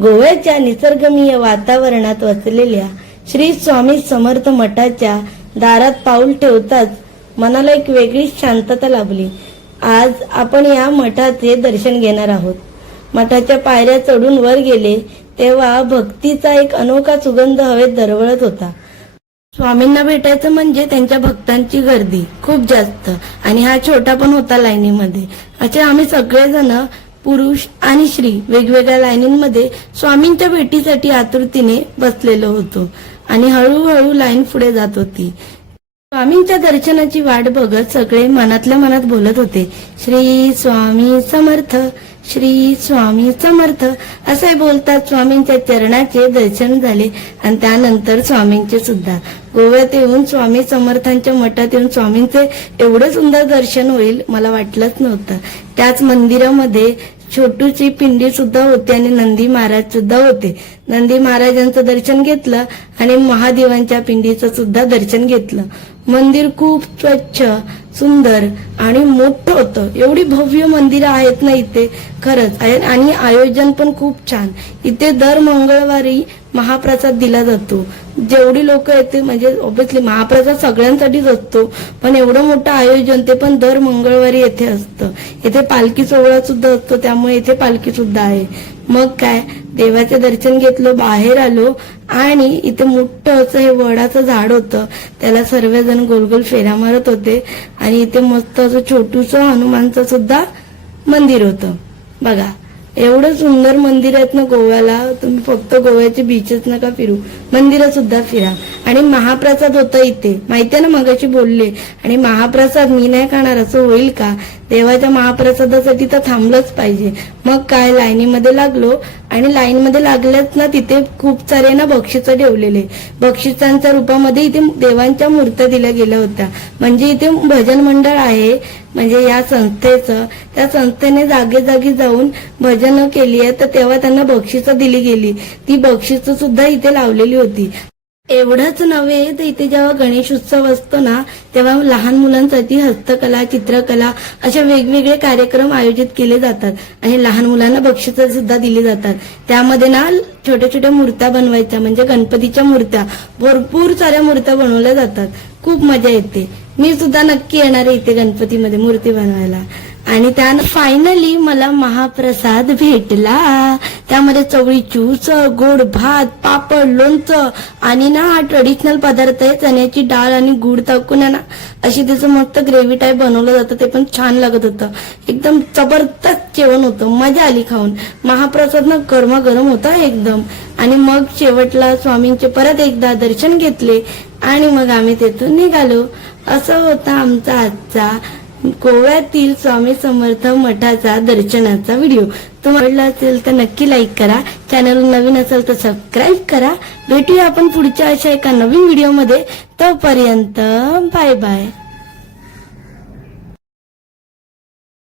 गोव्याच्या निसर्गरम्य वातावरणात वसलेल्या श्री स्वामी समर्थ मठाच्या दारात पाऊल ठेवताच मनाला एक वेगळीच शांतता लाभली। आज आपण या मठाचे दर्शन घेणार आहोत। मठाच्या पायऱ्या चढून वर गेले तेव्हा भक्तीचा एक अनोखा सुगंध हवेत दरवळत होता। स्वामींना भेटायचं म्हणजे त्यांच्या भक्तांची गर्दी खूप जास्त, आणि हा छोटा पण होता लाईनीमध्ये। असे आम्ही सगळेजण पुरुष आणि स्त्री वेगवेगळ्या लाईनींमध्ये स्वामींच्या भेटीसाठी आतुरतेने बसलेलो होतो, आणि हळूहळू लाईन पुढे जात होती। स्वामींच्या दर्शनाची वाट बघत सगळे मनातल्या मनात बोलत होते, श्री स्वामी समर्थ, श्री स्वामी समर्थ असे बोलतात स्वामींच्या चरणाचे दर्शन झाले। आणि त्यानंतर स्वामींचे सुद्धा गोव्यात येऊन स्वामी समर्थांच्या मठात येऊन स्वामींचे एवढे सुंदर दर्शन होईल मला वाटलंच नव्हतं। त्याच मंदिरामध्ये छोटूची पिंडी सुद्धा होती आणि नंदी महाराज सुद्धा होते। नंदी महाराजांचं दर्शन घेतलं आणि महादेवांच्या पिंडीचं सुद्धा दर्शन घेतलं। मंदिर खूप स्वच्छ, सुंदर आणि मोठं होतं। एवढी भव्य मंदिरं आहेत ना इथे, खरंच। आणि आयोजन पण खूप छान। इथे दर मंगळवारी महाप्रसाद दिला जातो। जेवढी लोक येते म्हणजे ऑब्विसली महाप्रसाद सगळ्यांसाठीच असतो, पण एवढं मोठं आयोजन ते पण दर मंगळवारी येथे असतं। इथे पालखी सोहळा सुद्धा असतो, त्यामुळे इथे पालखी सुद्धा आहे। मग काय, देवाचे दर्शन घेतलं, बाहेर आलो आणि इथे मोठं असं हे वडाचं झाड होतं, त्याला सर्वजण गोल गोल फेऱ्या मारत होते। आणि इथे मस्त असं छोटूसं हनुमानचं सुद्धा मंदिर होतं। बघा एवढं सुंदर मंदिर आहेत ना गोव्याला, तुम्ही फक्त गोव्याचे बीचेस नका फिरू, मंदिरं सुद्धा फिरा। आणि महाप्रसाद होता इथे, माहितीये ना मगाशी बोलले। आणि महाप्रसाद मी नाही खाणार असं होईल का? देवाच्या महाप्रसादासाठी तर थांबलंच पाहिजे। मग काय, लाईनीमध्ये लागलो आणि लाईनमध्ये लागल्याच ना तिथे खूप सारे ना बक्षिसं ठेवलेले। बक्षिसांच्या रूपामध्ये इथे देवांच्या मूर्त्या दिल्या गेल्या होत्या। म्हणजे इथे भजन मंडळ आहे, म्हणजे या संस्थेचं, त्या संस्थेने जागी जाऊन भजन केली आहे, तर तेव्हा त्यांना बक्षिसं दिली गेली। ती बक्षिसं सुद्धा इथे लावलेली होती। एवढंच नव्हे तर इथे जेव्हा गणेश उत्सव असतो ना, तेव्हा लहान मुलांसाठी हस्तकला, चित्रकला अशा वेगवेगळे कार्यक्रम आयोजित केले जातात आणि लहान मुलांना बक्षिसं सुद्धा दिली जातात। त्यामध्ये ना छोट्या छोट्या मूर्त्या बनवायच्या, म्हणजे गणपतीच्या मूर्त्या, भरपूर साऱ्या मूर्त्या बनवल्या जातात। खूप मजा येते। मी सुद्धा नक्की येणार आहे इथे गणपतीमध्ये मूर्ती बनवायला। आणि त्यानं फायनली मला महाप्रसाद भेटला। त्यामध्ये चवळीची उसळ, गोड भात, पापड, लोणचं आणि ना हा ट्रेडिशनल पदार्थ आहे, चण्याची डाळ आणि गुड टाकून ना अशी त्याचं मस्त ग्रेव्ही टाईप बनवलं जातं, ते पण छान लागत होतं। एकदम जबरदस्त जेवण होतं, मजा आली खाऊन। महाप्रसाद ना गरमागरम होता एकदम। आणि मग शेवटला स्वामींचे परत एकदा दर्शन घेतले आणि मग आम्ही तेथून निघालो। असं होता आमचा आजचा गोव्यातील स्वामी समर्थ मठाचा दर्शनाचा व्हिडिओ। तुम्हाला आवडला असेल तर नक्की लाईक करा, चॅनल नवीन असेल तर सबस्क्राईब करा। भेटूया आपण पुढच्या अशा एका नवीन व्हिडिओमध्ये। तोपर्यंत बाय बाय।